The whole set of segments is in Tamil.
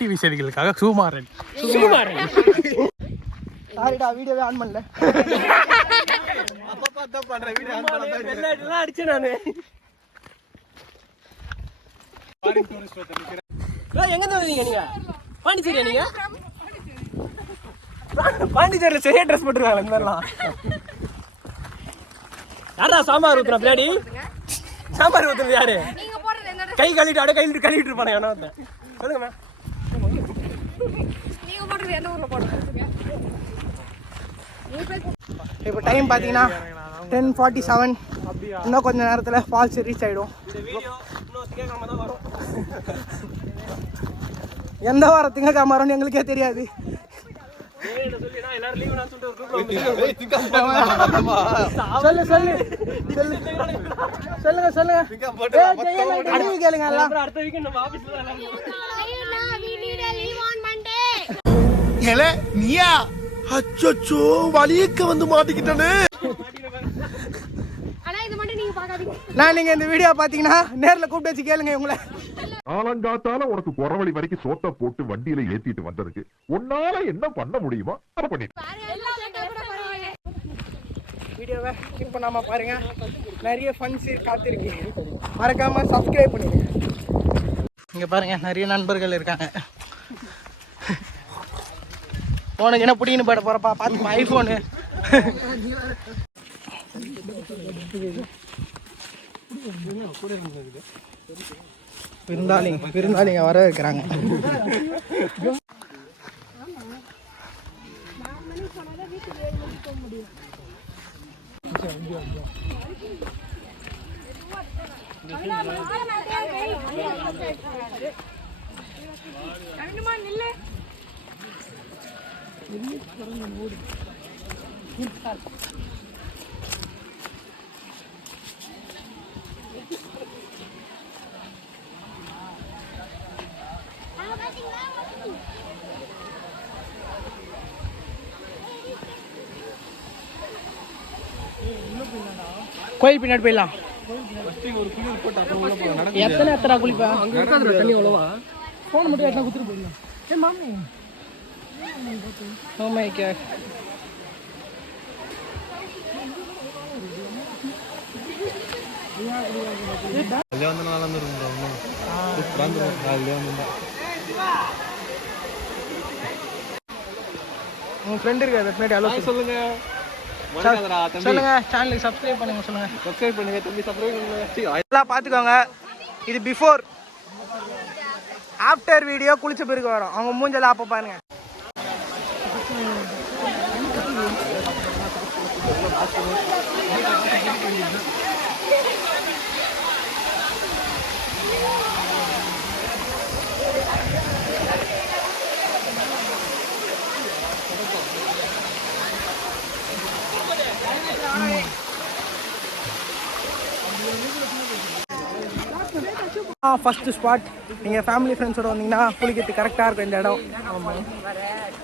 டிவி செய்திகளுக்காக சுகுமாரன். சாரிடா வீடியோவே ஆன் பண்ணல. அப்பப்பா தான் பண்றேன் வீடியோ ஆன் பண்ணல. பெல்லட்லாம் அடிச்சே நானு. ஃபாரின் டூரிஸ்ட் வந்து நிக்கிறேன். எங்க இருந்து வந்தீங்க நீங்க? பாண்டிச்சேரியா நீங்க? பாண்டிச்சேரியில சரியா ட்ரெஸ் போட்டுருக்காங்க இந்த மாதிரிலாம். யாரா சாம்பார் ஊத்துறா பின்னாடி? சாம்பார் ஊத்துறது யாரு? கை கழுவிட்டு அப்படியே கையில் கழுவிட்டு இருப்பானே என்ன வந்தேன் சொல்லுங்க மேம். இப்போ டைம் பார்த்தீங்கன்னா 10:47. இன்னும் கொஞ்சம் நேரத்தில் ஃபால்ஸ் ரீச் ஆகிடும். எந்த வாரம் திங்கக்கிழமை வரும்னு எங்களுக்கே தெரியாது. சொல்லு சொல்லு சொல்லுங்க சொல்லுங்க கேளுங்க எல்லாம். நீயா அச்சோ வலியக்க வந்து மாட்டிக்கிட்டே. நான் நீங்க இந்த வீடியோ பாத்தீங்கன்னா நேர்ல கூப்பிட்டு வச்சு கேளுங்க உங்களை. காலங்காத்தால உனக்கு குறவழி வரைக்கும் சோத்த போட்டு வண்டியில ஏத்திட்டு வந்ததுக்கு உன்னால என்ன பண்ண முடியுமோ அதை பண்ணிட்டு வீடியோவை ஸ்கிப் பண்ணாம பாருங்க. நிறைய ஃபன்ஸ் காத்திருக்கு. மறக்காம சப்ஸ்கிரைப் பண்ணிடுங்க. இங்க பாருங்க நிறைய நண்பர்கள் இருக்காங்க. உனக்கு என்ன பிடின்னு போயிட போறப்பா பார்த்துமா ஐஃபோனு. விருந்தாளிங்க வர இருக்கிறாங்க. கோயில் பின்னாடி போயிடலாம். எத்தனை குளிப்பா தண்ணி அவ்வளோவா? ஃபோன் மட்டும் எத்தனை குத்துட்டு போயிடலாம். உங்க ஃப்ரெண்ட் இருக்காது பின்னாடி ஹலோ சொல்லுங்க. சொல்லுங்க சேனலுக்கு சப்ஸ்கிரைப் பண்ணுங்க. சொல்லுங்க சப்ஸ்கிரைப் பண்ணுங்க தம்பி. சப்ஸ்கிரைப் பண்ணுங்க எல்லாம் பார்த்துக்கோங்க. இது பிஃபோர் ஆஃப்டர் வீடியோ குளிச்ச பிறகு வரும். அவங்க மூஞ்செல்லாம் அப்போ பாருங்க. First spot. நீங்கள் ஃபேமிலி ஃப்ரெண்ட்ஸோட வந்தீங்கன்னா குளிக்கிறதுக்கு கரெக்டாக இருக்கும் இந்த இடம்.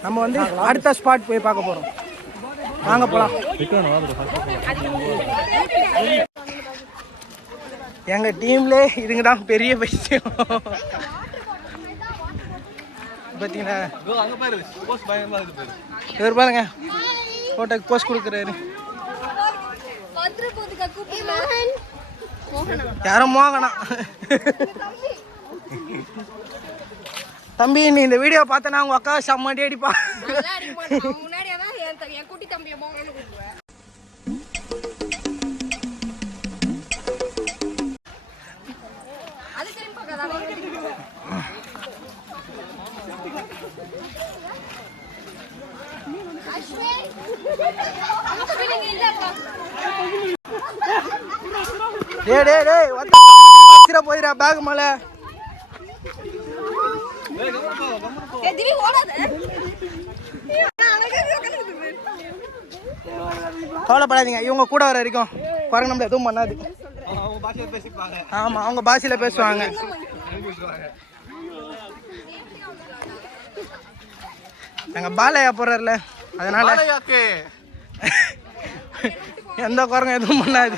நம்ம வந்து அடுத்த ஸ்பாட் போய் பார்க்க போகிறோம். வாங்க போகலாம். எங்கள் டீம்லே இதுங்க தான் பெரிய விஷயம். பார்த்தீங்களா இவர் பாருங்க ஃபோட்டோக்கு போஸ்ட் கொடுக்குறாரு. யாரும் மோகனா தம்பி நீ இந்த வீடியோ பார்த்தனா உங்க அக்கா செம்மடி அடிப்பா. போயிரா பேக் மேல கவலைப்படாதீங்க. இவங்க கூட வர வரைக்கும் பாருங்க நம்மள எதுவும் பண்ணாது. ஆமா அவங்க பாஷையில பேசுவாங்க. எங்க பாலையா போறாருல அதனால எந்த குரங்கும் எதுவும் பண்ணாது.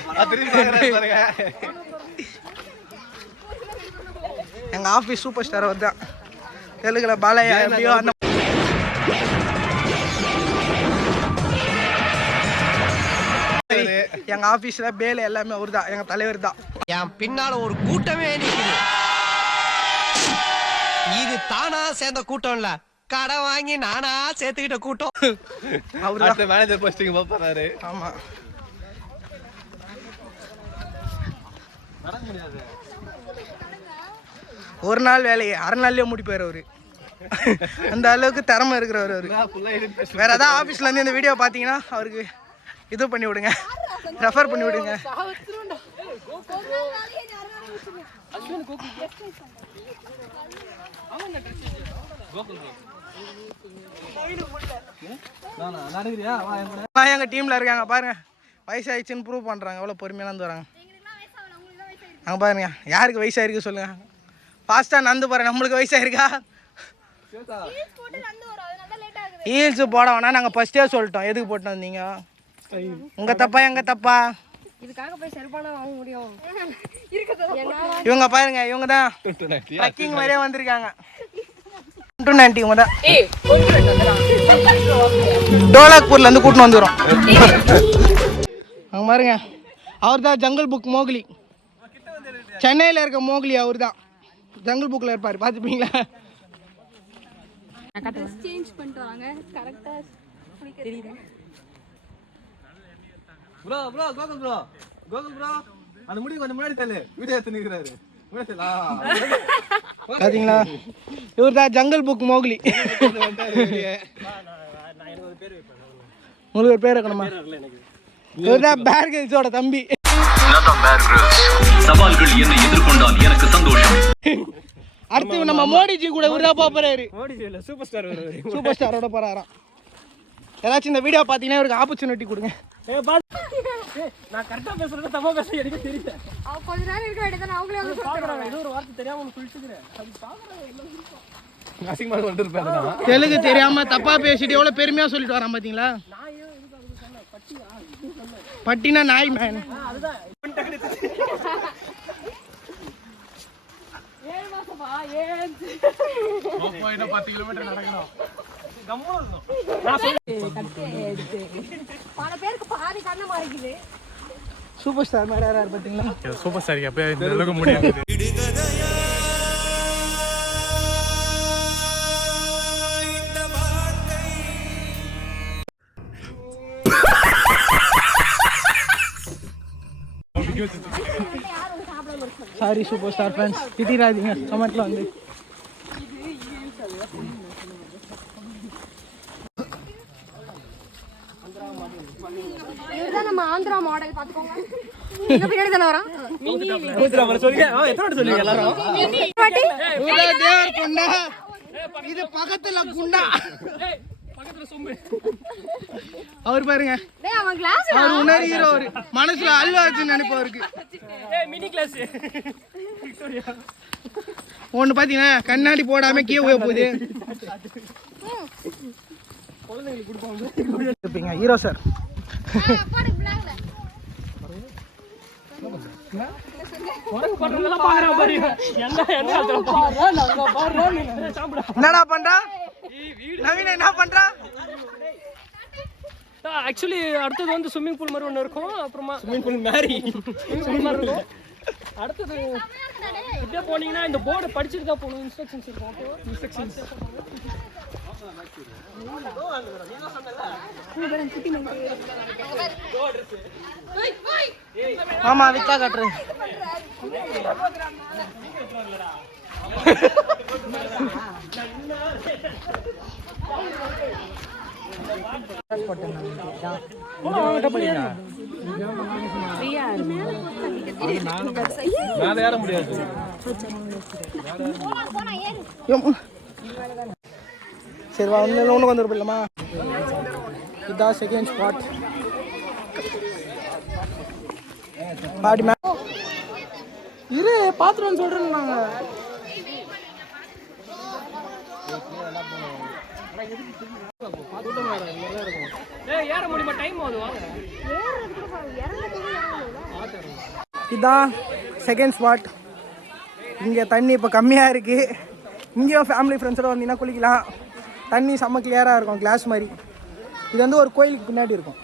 எங்க ஆபீஸ் சூப்பர் ஸ்டார் வந்தான் தெலுங்குல பாலையா எப்படியோ அந்த எங்க ஆபீஸ்ல பேல எல்லாமே அவரு தான், எங்க தலைவர் தான். என் பின்னால ஒரு கூட்டமே நிக்குது. இது தானா சேர்ந்த கூட்டம் இல்ல, கடை வாங்கி நானா சேர்த்துக்கிட்ட கூட்டம். அவரு மேனேஜர் போஸ்டிங் போறாரு. ஆமா. ஒரு நாள் வேலையை அரை நாள்லயே முடிப்பாரு அவரு. அந்த அளவுக்கு திறமை இருக்கிறவர் அவரு. வேற ஏதாவது ஆபீஸ்ல இருந்து இந்த வீடியோ பாத்தீங்கன்னா அவருக்கு இது பண்ணி விடுங்க, ரெஃபர் பண்ணி விடுங்க. எங்க டீம்ல இருக்காங்க பாருங்க, வயசாயிடுச்சுன்னு ப்ரூவ் பண்றாங்க. எவ்வளவு பொறுமையா நடந்து வராங்க. அங்க பாருங்க, யாருக்கு வயசாயிருக்கு சொல்லுங்க. ஃபாஸ்டா நடந்து பாருங்க. நம்மளுக்கு வயசாயிருக்கா? ஹீல்ஸ் போட வேணா, நாங்க ஃபர்ஸ்டே சொல்லிட்டோம். எதுக்கு போட்டு வந்தீங்க? உங்க தப்பா எங்க தப்பா? இதுக்காக போய் செருப்பானா வாங்க முடியும். இவங்க பாருங்க, இவங்க தான் ட்ரக்கிங் மாதிரியே வந்திருக்காங்க. 290 இவங்க தான் டோலாக்பூர்ல இருந்து கூட்டின்னு வந்துடும். அவங்க பாருங்க, அவர் தான் ஜங்கல் புக் மோக்லி. சென்னையில் இருக்க மோக்லி அவர் தான். ஜங்கல் புக்கில் இருப்பார், பார்த்துப்பீங்களா? சேஞ்ச் பண்ணிட்டு வாங்க கரெக்டா தெரியுது. ப்ரோ கோகுல் ப்ரோ அந்த முடி கொஞ்சம் முன்னாடி தள்ளு, வீடியோ எடுத்து நிக்கிறாரு. பாத்தீங்களா, இவர் தான் ஜங்கல் புக் மோக்லி. உங்களுக்கு ஒரு பேர் இருக்கணுமா? இவர் தான் பேர் கிரில்ஸோட தம்பி. சவால்கள் என்னை எதிர்கொண்டால் எனக்கு சந்தோஷம். அடுத்து நம்ம மோடிஜி கூட இவரா போறாரு. மோடிஜி இல்ல, சூப்பர் ஸ்டார் வருவாரு. சூப்பர் ஸ்டாரோட போறாராம். ஏதாச்சும் இந்த வீடியோ பாத்தீங்கன்னா இவருக்கு ஆப்பர்ச்சுனிட்டி கொடுங்க. நான் கரெக்டா பேசுறது தப்பா பேசுறது எனக்கு தெரியல. அவங்க கொஞ்ச நேரம் இருக்க வேண்டியது அவங்களே வந்து பாக்குறாங்க. ஏதோ ஒரு வார்த்தை தெரியாம ஒன்னு சொல்லிட்டுக்கிறேன். அது பாக்குறாங்க எல்லாம். அசிங்கமா வந்துருப்பாரு. தெலுங்கு தெரியாம தப்பா பேசிட்டு எவ்வளவு பெருமையா சொல்லிட்டு வரான் பாத்தீங்களா? பட்டினா நாய் மேன். அதுதான் இன்னும் 10 கிலோமீட்டர் நடக்கணும். பல பேருக்கு பாதி கண்ண மாறிக்குது. சூப்பர் ஸ்டார் மாதிரி யாராரு பாத்தீங்களா? சூப்பர் ஸ்டார் அப்ப இந்த அளவுக்கு முடியாது. சாரி சூப்பர் ஸ்டார் ஃபேன்ஸ், திட்டிராதீங்க கமெண்ட்ல வந்து. இதுதான் நம்ம ஆந்திரா மாடல் பாத்துக்கோங்க. இங்க பின்னாடி தான வரா? கூத்துறா வர சொல்லுங்க. எத்தனை சொல்லுங்க எல்லாரும்? பாட்டி தேவர் கொண்டா, இது பக்கத்துல குண்டா. பக்கத்துல சொம்பு. அவர் பாருங்க, டேய் அவன் கிளாஸ் அவர் உணர் ஹீரோ. அவரு மனசுல அல்வாச்சு நினைப்பவருக்கு. மினி கிளாஸ் ஒண்ணு பாத்தீங்கன்னா கண்ணாடி போடாம கீழே போய் போகுது. இருப்பீங்க ஹீரோ சார். பாரு பிளாக்ல என்னடா பண்றா நவீன? என்ன பண்றா? ஆக்சுவலி அடுத்தது வந்து ஸ்விம்மிங் பூல் மாதிரி ஒன்று இருக்கும். அப்புறமா ஸ்விம்மிங் பூல் மாதிரி இருக்கும். அடுத்தது இப்படியே போனீங்கன்னா இந்த போர்டை படிச்சுட்டு தான் போகணும். இன்ஸ்ட்ரக்ஷன்ஸ் இருக்கும். இன்ஸ்ட்ரக்ஷன்ஸ் ஆமா வித்தா கட்டுறேன். மேல ஏற முடியாது. சரி வா, ஒன்று வந்துடும் இல்லைம்மா. இதுதான் செகண்ட் ஸ்பாட். பாடி மே இரு பாத்துருவோம் சொல்றேன் நாங்க. ஏற முடியுமா? டைம் ஆகுது வாங்க. இதுதான் செகண்ட் ஸ்பாட். இங்கே தண்ணி இப்போ கம்மியாக இருக்குது. இங்கேயும் ஃபேமிலி ஃப்ரெண்ட்ஸோட வந்தீங்கன்னா குளிக்கலாம். தண்ணி செம்ம கிளியராக இருக்கும், கிளாஸ் மாதிரி. இது வந்து ஒரு கோயிலுக்கு பின்னாடி இருக்கும்.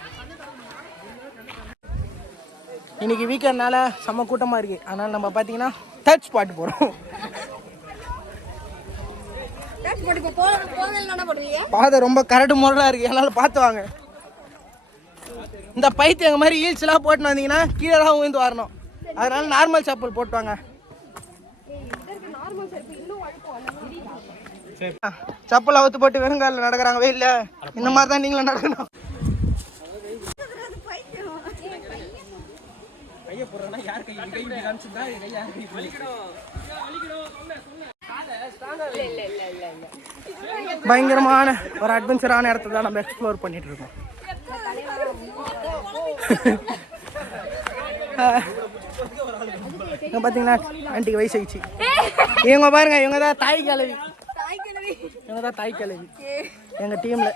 இன்றைக்கி வீக்கெண்ட்னால செம்ம கூட்டமாக இருக்குது. அதனால் நம்ம பார்த்தீங்கன்னா தேர்ட் ஸ்பாட் போகிறோம். பாதை ரொம்ப கரடு முரடாக இருக்குது, என்னால் பார்த்து வாங்க. இந்த பைத்தியங்க மாதிரி ஹீல்ஸ்லாம் போட்டுன்னு வந்தீங்கன்னா கீழே தான் விழுந்து வரணும். அதனால நார்மல் செப்பல் போட்டு வாங்க. செப்பல் அவுத்து போட்டு வெறுங்காலில் நடக்கிறாங்க வெயில்ல. இந்த மாதிரி தான் நீங்களும் நடக்கணும். பயங்கரமான ஒரு அட்வென்ச்சரான இடத்த தான் நம்ம எக்ஸ்ப்ளோர் பண்ணிட்டு இருக்கோம். இங்க பாத்தீங்கன்னா ஆண்டிக்கு வயசு ஆயிடுச்சு. இவங்க பாருங்க, இவங்க தான் தாய் கிழவி. இவங்க தான் தாய் கிழவி எங்க டீம்ல.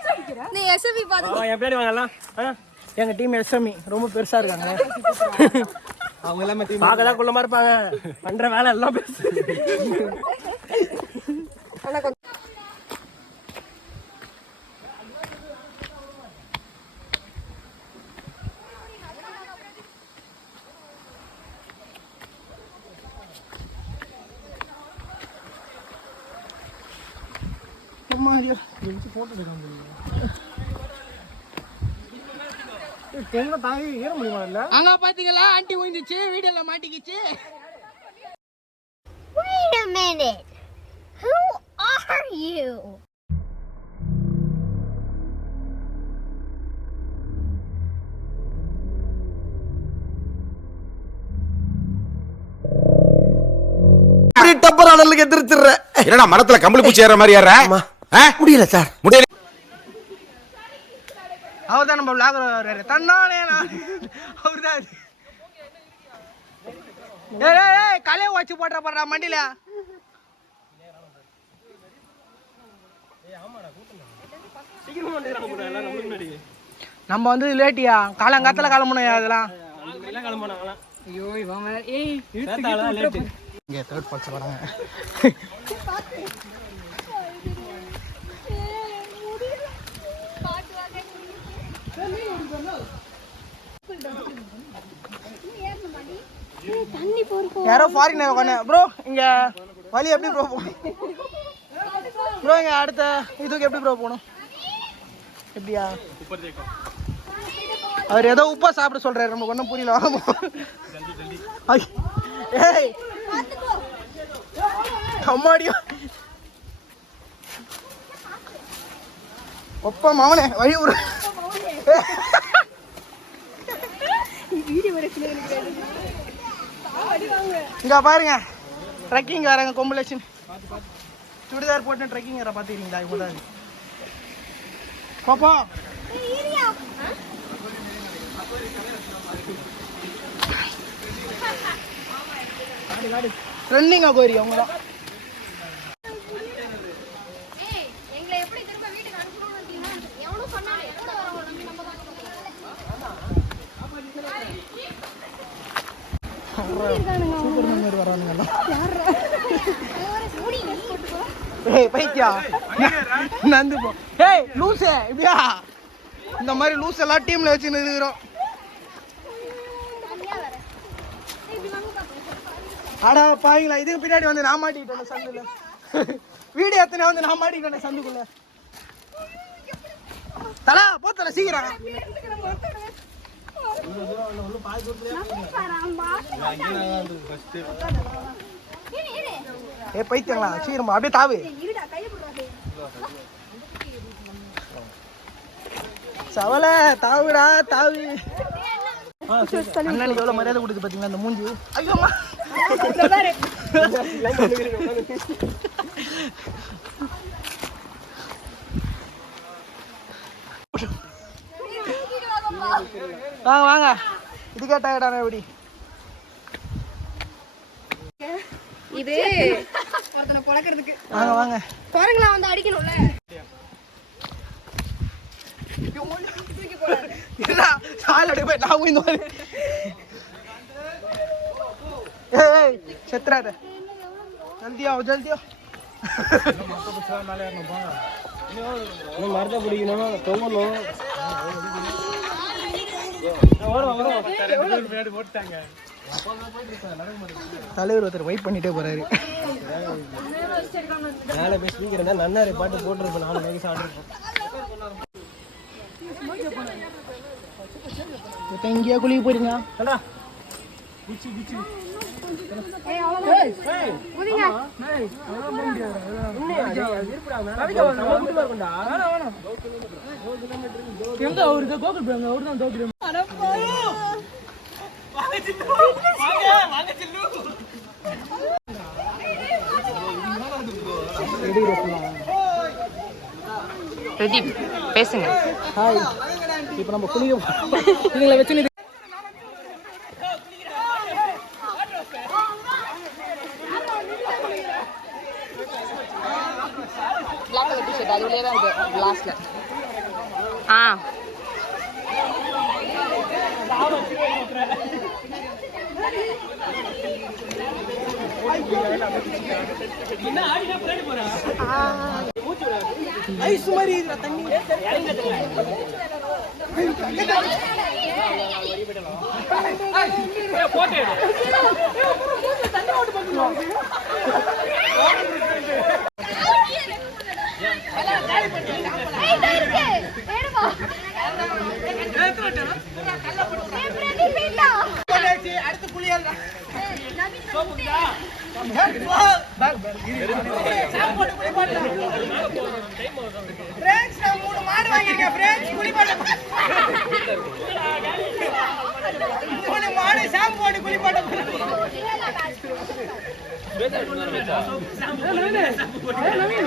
எங்க டீம் எஸ்எம்இ ரொம்ப பெருசா இருக்காங்க. அவங்க எல்லாமே பார்க்கதான் குள்ளமா இருப்பாங்க, பண்ற வேலை எல்லாம் பெருசு. அங்க பாத்தீங்களா ஆண்டி விழுந்துச்சு, வீடியோல மாட்டிக்கிச்சு. Wait a minute. Who are you? டப்பர் அடலுக்கு எதிர்த்துற. என்னடா மரத்துல கம்பளி பூச்சி ஏற மாதிரி ஏற? முடியல சார், முடியல. அவர்தான் நம்ம விளாகுற தன்னாலே அவர்தான். கலையை வச்சு போடுறா மண்டியில. நம்ம வந்து லேட்டியா காலங்காத்துல கிளம்பணும். அதெல்லாம் இங்க தேர்ட் ஃபால்ஸ் வராங்க. யாரோ ஃபாரினர் உட்காந்து. ப்ரோ இங்க வழி எப்படி ப்ரோ போகணும்? ப்ரோ இங்க அடுத்த இதுக்கு எப்படி ப்ரோ போகணும்? எப்படியா? அவர் ஏதோ உப்பா சாப்பிட சொல்றாரு, நமக்கு ஒன்றும் புரியல. ஏய் அம்மாடியா ஒப்பா மாவனே வழி விடு. இங்க பாருங்க ட்ரெக்கிங் வராங்க காம்படிஷன். சுடிதார் போட்டு ட்ரெக்கிங் வர பாத்துக்கிறீங்களா? இப்போ தான் பாப்பா ட்ரெண்டிங்கா கோரி அவங்க தான். நந்து போ. ஏய் லூசே இப்படியா? இந்த மாதிரி லூஸ் எல்லாம் டீம்ல வச்சு நிறுத்துறோம். ஆடா பாவீங்களா, இதுக்கு பின்னாடி வந்து நான் மாட்டிக்கிட்டேன் சந்துல. வீடியோ எத்தனை வந்து நான் மாட்டிக்கிட்டேன் சந்துக்குள்ள. தலா போத்தல சீக்கிரம். ஏ பைத்தியங்களா சீக்கிரமா அப்படியே தாவு. சவல தாவுடா தாவு. அண்ணனுக்கு எவ்வளவு மரியாதை கொடுக்கு பாத்தீங்களா அந்த மூஞ்சி. ஐயோமா வாங்க வாங்க, இது கேட்டாடா எப்படி? இது ஒருத்தனை பொளக்கிறதுக்கு. வாங்க வாங்க, குரங்குல வந்து அடிக்கணும்ல. இல்ல சாலோட போய் நான் இந்த மாதிரி. ஏய் செத்ராத, ஜல்தி आओ जल्दी आओ. இன்னும் மரத்தை பிடிக்கணும் தொங்கணும். தலைவர் ஒருத்தர் வெயிட் பண்ணிட்டே போறாரு. மேலே போய் ஸ்பீக்கர் இருந்தால் நன்னாரி பாட்டு போட்டுருப்பேன். 4 மணிக்கு சாப்பிட்ருப்போம். எங்கேயா குளிக்க போறீங்க? எங்க அவருக்கு கோகுல் போய் அவரு தான் தோக்குறேன். பிரதீப் பேசுங்க. ஹாய், இப்போ நம்ம குளிக்க போறோம். நீங்கள வச்சு அதுலயே தான் இருக்கு கிளாஸ்ல. ஐஸ் மாதிரி தண்ணி போட்டு அடுத்து புளியால் மாடு வாங்கிருக்கேன். மாடு ஷாம்பு போட்டு குளிப்பாட்ட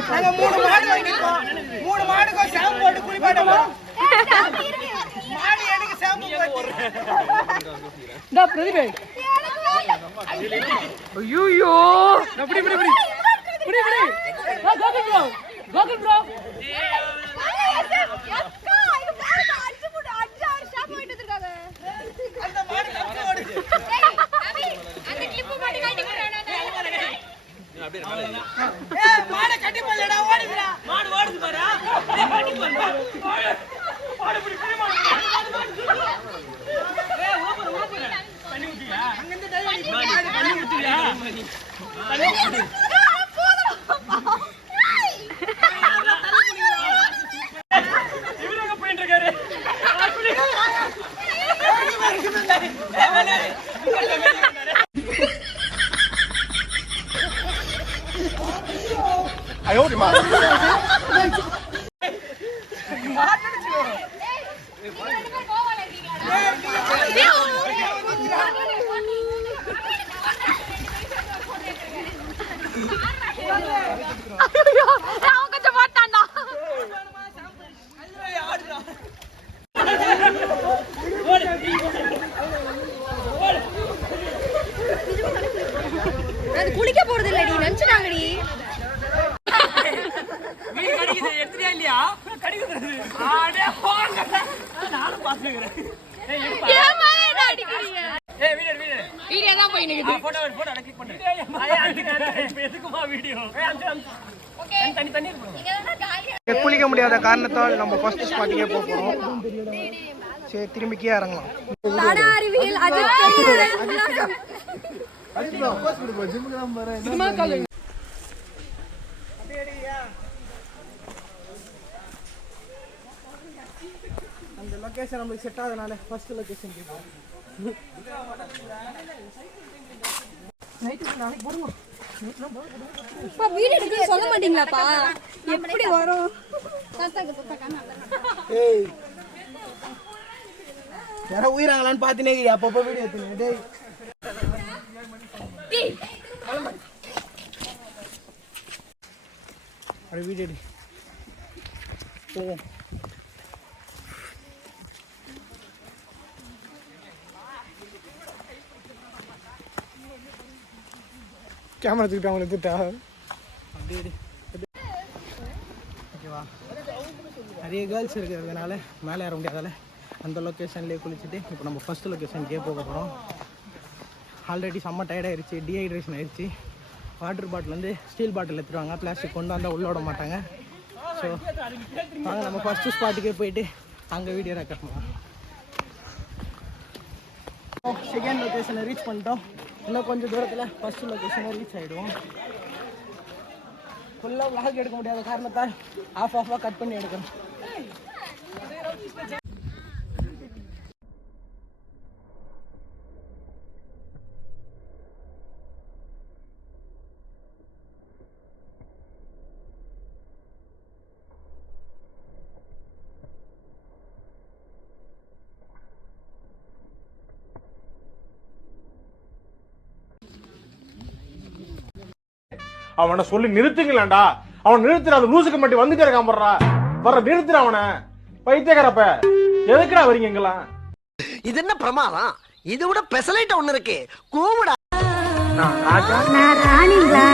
நாங்க 3 மாடு வாங்கிருக்கோம். 3 மாடுக்கும் ஷாம்பு போட்டு குளிப்பாட்ட போறோம். மாடு எனக்கு ஷாம்பு போட்டு பிரதீபே. ஐயோ அப்படி இப்படி இப்படி இப்படி இப்படி கோகுல் ப்ரோ அந்த மாடு கப்பு ஓடுது. மாடு கட்டி போடலடா, ஓடுதுடா. மாடு ஓடுது பாரு. கட்டி போடு. மாடு இப்படி புடி மாடு. ஓபர் பண்ணி விட்டியா? அங்க இருந்து டை அடி. மாடு பண்ணி விட்டியா? பண்ணி விடு. இவரங்க போயிட்டு இருக்காரு. ஐயோடிமா கொஞ்சம் போட்டாண்டா. அது குளிக்க போறது இல்லடி, நினைச்சுட்டாங்கடி. எடுத்துறியா இல்லையா? கடிக்கிறது. ஆடே போங்க. நானும் பாத்துக்கிறேன். வீடியோ தான் போய் நிக்குது. போட்டோ கிளிக் பண்றேன். இப்போ எதுக்குமா வீடியோ? தண்ணி தண்ணி குளிக்க முடியாத காரணத்தால் நம்ம ஃபர்ஸ்ட் ஸ்பாட்டுக்கே போக போறோம். சரி, திரும்பிக்கே இறங்கலாம். அந்த லொகேஷன் நம்மளுக்கு செட் ஆகுதுனால ஃபர்ஸ்ட் லொகேஷன் போறோம். நாளைக்கு போடுங்க. வீடியோ எடுக்க சொல்ல மாட்டீங்களாப்பா? எப்படி வரும்? ஏய், யாரோ உயிராங்களான்னு பார்த்துனே அப்பப்போ வீடியோ எடுத்துனேன். டேய் அட வீடியோ எடு. போவோம். கேமரா தூக்கிட்டு அவங்களை எடுத்துட்டா. அப்படியே ஓகேவா? நிறைய கேர்ள்ஸ் இருக்கிறதுனால மேலே ஏற முடியாதால அந்த லொக்கேஷன்லேயே குளிச்சுட்டு இப்போ நம்ம ஃபஸ்ட்டு லொக்கேஷனுக்கே போக போகிறோம். ஆல்ரெடி செம்ம டயர்டாகிடுச்சு, டீஹைட்ரேஷன் ஆயிடுச்சு. வாட்டர் பாட்டில் வந்து ஸ்டீல் பாட்டில் எடுத்துருவாங்க, பிளாஸ்டிக் கொண்டு வந்தால் உள்ளே விட மாட்டாங்க. ஸோ வாங்க நம்ம ஃபஸ்ட்டு ஸ்பாட்டுக்கே போயிட்டு அங்கே வீடியோ ரெக்கார்ட் பண்ணலாம். செகண்ட் லொக்கேஷனை ரீச் பண்ணிட்டோம். இன்னும் கொஞ்சம் தூரத்தில் ஃபஸ்ட்டு லொக்கேஷனை ரீச் ஆகிடுவோம். ஃபுல்லாக விளாக் எடுக்க முடியாத காரணத்தால் ஆஃபாக கட் பண்ணி எடுக்கணும். அவனை சொல்லி நிறுத்துங்களேன்டா. அவன் நிறுத்துற, அந்த லூசுக்கு மட்டும் வந்துட்டே இருக்கான் போடுறா. வர நிறுத்துற அவனை. பைத்தியக்காரப்ப எதுக்குடா வரீங்க எங்கெல்லாம்? இது என்ன பிரமாதம்? இது விட பெசலைட் ஒண்ணு இருக்கு. கூவுடா. நான் ராஜா, நான் ராணிங்களா,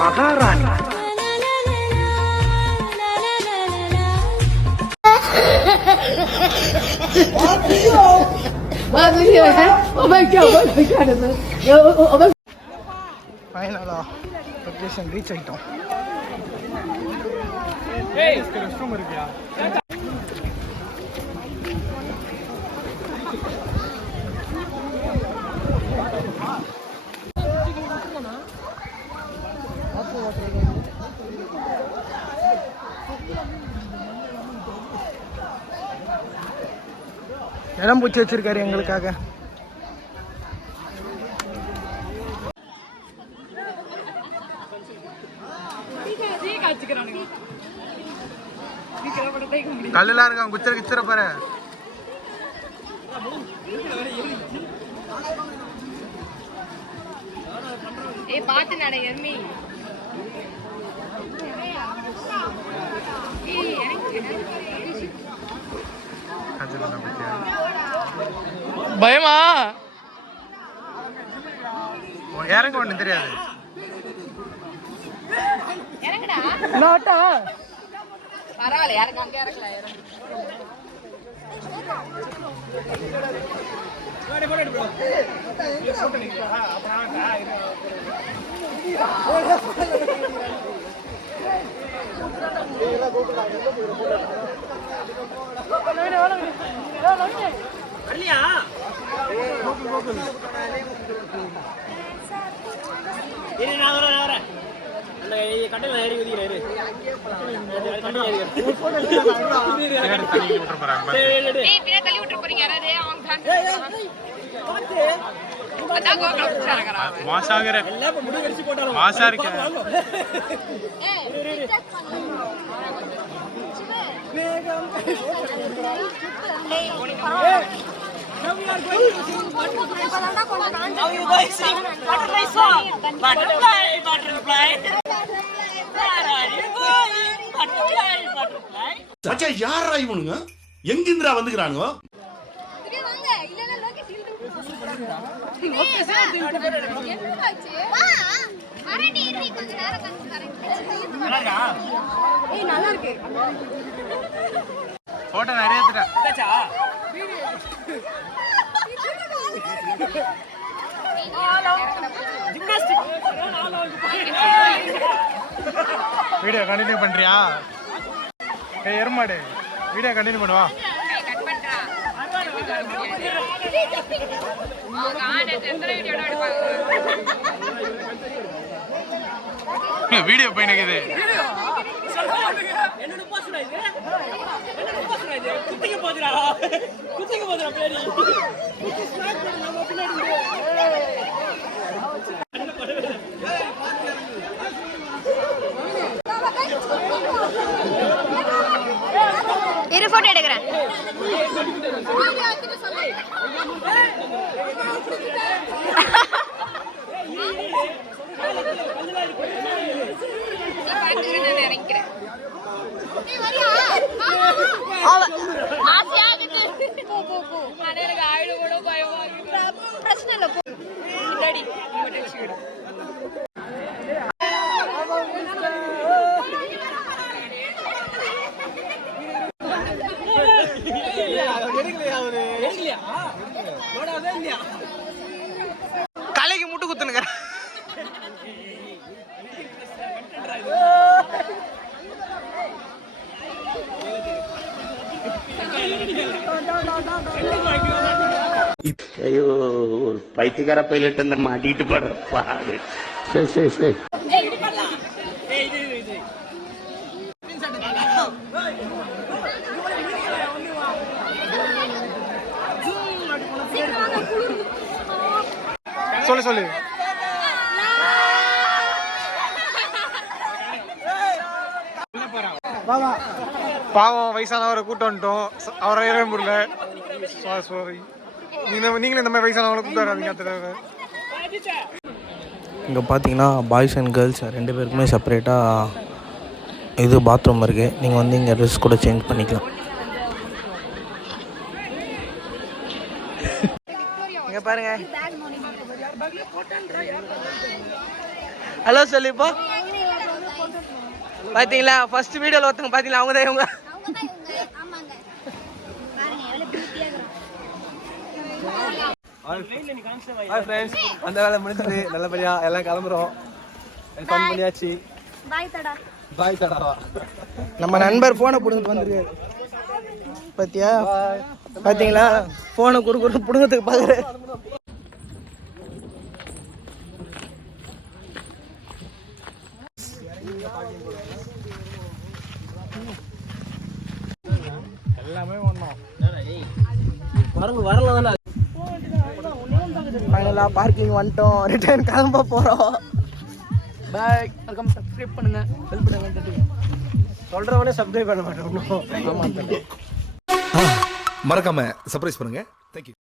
மகாராணி. ஃபைனலா லொகேஷன் ரீச் ஆகிட்டோம். ரெஸ்ட்ரூம் இருக்கியா? இடம் பூச்சி வச்சிருக்காரு எங்களுக்காக. கல்லுலாம் இருக்கான், குச்சர கிச்சர பாரு. ஏய் பாத்து நட எர்மி. பயமா? இறங்க ஒண்ணு தெரியாது. இறங்குடா. நாட்டா பரவாயில்ல, இறங்க அங்க இறங்கலாம். யாரா இவனுங்க? எங்கிந்திரா வந்துக்கிறானுங்க? போட்டோ நிறைய வீடியோ கண்டினியூ பண்றியா? எருமாடு வீடியோ கண்டினியூ பண்ணுவா. வீடியோ போயினுக்குது. இரு போட்டோ எடுக்கிறேன். பிரச்சனை இல்லை. தலைக்கு முட்டு குத்துனுங்க. ஐயோ ஒரு பைத்தியக்கார பைலட் அந்த மாட்டிட்டு படுற பாடு. சரி சரி சரி. சொல்லு சொல்லு. பாவம் வயசானவரை கூட்டு வந்துட்டோம். அவரை ஏறவே முடியல. சாரி. நீங்களும் இந்த மாதிரி வயசானவங்களை கூப்பிட்டு வராதீங்க அடுத்த. இங்கே பார்த்தீங்கன்னா பாய்ஸ் அண்ட் கேர்ள்ஸ் 2 பேருக்குமே செப்பரேட்டாக இது பாத்ரூம் இருக்குது. நீங்கள் வந்து இங்கே ட்ரெஸ் கூட சேஞ்ச் பண்ணிக்கலாம். இங்கே பாருங்க. ஹலோ சொல்லிப்போ. பார்த்தீங்களா ஃபர்ஸ்ட் வீடியோவில் ஒருத்தவங்க பார்த்தீங்களா அவங்க தான் இவங்க. ஹாய் ஃப்ரெண்ட்ஸ், அந்த வேலை முடிஞ்சது நல்லபடியா எல்லாம் கிளம்புறோம். ஃபன் பண்ணியாச்சு. பாய் தடா. பாய் தடாவா. நம்ம நண்பர் ஃபோனை பிடுங்கிட்டு வந்துருக்காரு. பார்த்தியா? பார்த்தீங்களா ஃபோனை குறுக்கு பிடுங்கிறதுக்கு பார்க்குறேன். எல்லாமே ஒன்றும் வரல. ஃபைனலாக பார்க்கிங் வந்துட்டோம். ரிட்டர்ன் கிளம்ப போகிறோம். பாய். வெல்கம். சப்ஸ்கிரைப் பண்ணுங்க. பெல் பட்டன் தட்டுங்க. சொல்றவனே சப்ஸ்கிரைப் பண்ண மாட்டேன். மறக்காம சர்ப்ரைஸ் பண்ணுங்க. தேங்க்யூ.